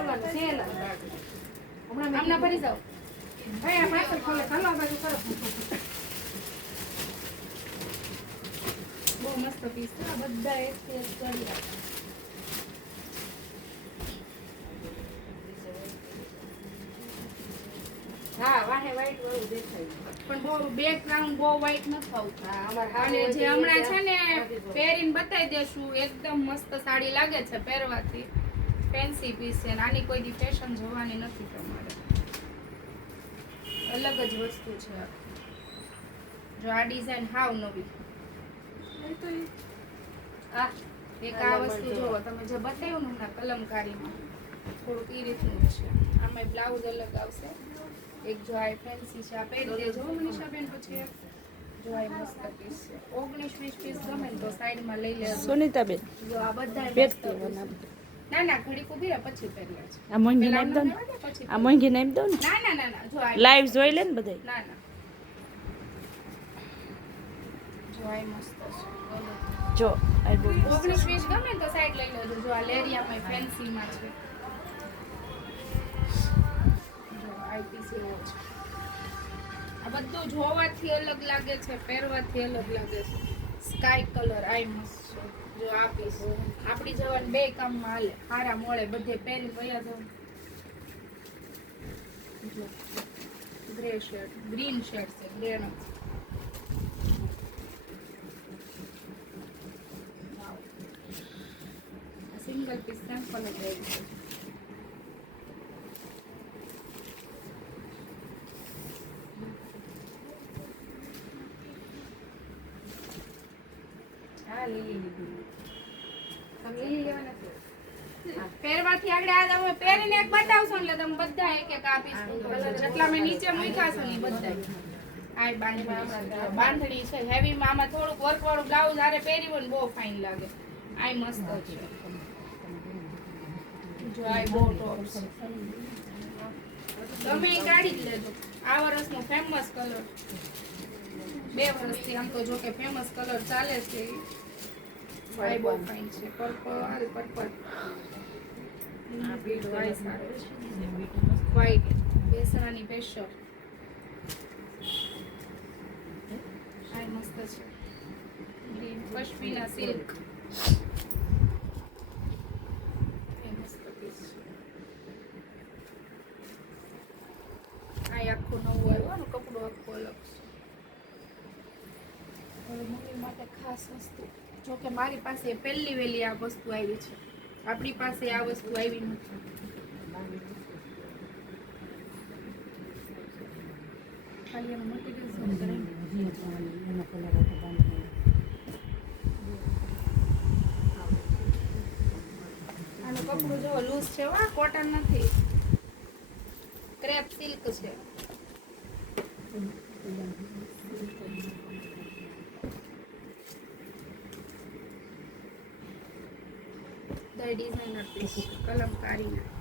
ખોલવાનું છે ને હમણાં ભરી જાવ ભાઈ આ પાછળ ખોલે ચાલો આ બાજુ કરો બહુ મસ્ત પીસ છે આ બધા એક કરી રાખો હા વાહે વ્હાઈટ વાળું દેખાય પણ બહુ બેકગ્રાઉન્ડ બહુ વ્હાઈટ નથી આવતું અને જે હમણાં છે ને પહેરીને બતાવી દેશું એકદમ મસ્ત સાડી લાગે છે પહેરવાથી ફેન્સી પીસ છે આની કોઈ દી ફેશન જોવાની નથી તમારે અલગ જ વસ્તુ છે જો આ ડિઝાઇન હાવ નવી આ એક આ વસ્તુ જોવો તમે જે બતાવ્યું ને હમણાં કલમકારીમાં થોડુંક એ રીતનું જ છે આમાં બ્લાઉઝ અલગ આવશે એક જો આ ફેન્સી છે આ પહેરી દેજો મનીષાબેન પછી જો આ મસ્ત પીસ છે 19-20 પીસ ગમે તો સાઈડમાં લઈ લેજો સુનીતાબેન જો આ બધા ના ના ઘડી કુબી પછી પહેરલા છે આ મોંઘી નામ દો ને આ મોંઘી નામ દો ને ના ના ના ના જો લાઈવ જોઈ લે ને બધાય ના ના જો આ મસ્ત છે જો આ 19-20 ગમે તો સાઈડ લઈ લેજો જો આ લેરિયામાં ફેન્સીમાં છે આ બધું જોવાથી અલગ લાગે છે પહેરવાથી અલગ લાગે છે સ્કાય કલર આઈ મસ્ત છે જો આ પીસ આપણી જવાન બે કામમાં હાલે હારા મોળે બધે પહેરી ગયા તો જો ગ્રે શેડ ગ્રીન શેડ છે ગ્રે નો સિંગલ પીસ સેમ્પલ જ રહી છે પહેરવાથી આગળ આ તમે પહેરીને એક બતાવશો એટલે તમે બધા એક એક આપીશ જેટલા મેં નીચે મૂક્યા છો ને બધા આ બાંધણી છે હેવી માં આમાં થોડુંક વર્ક વાળું બ્લાઉઝ આરે પહેરી હોય ને બહુ ફાઇન લાગે આ મસ્ત છે જો આ બહુ ટોપ છે તમે કાઢી જ લેજો આ વર્ષનો ફેમસ કલર 2 વર્ષથી આમ તો જો કે ફેમસ કલર ચાલે છે આ બહુ ફાઇન છે પર્પલ આ બીટ વાઇસ આવે છે વ્હાઈટ બેસણાની પેશર આ મસ્ત છે ગ્રીન પશ્મિના સિલ્ક એ મસ્ત પીસ છે આ આખું નવું આવ્યું ને કપડું આખું અલગ છે હવે મમ્મી માટે ખાસ વસ્તુ જો કે મારી પાસે પહેલી વેલી આ વસ્તુ આવી છે આપણી પાસે આ વસ્તુ આવી નથી ખાલી એનું મટીરિયલ આનું કપડું જો લૂઝ છે વા કોટન નથી ક્રેપ સિલ્ક છે ડિઝાઇનર પીસ કલમકારીના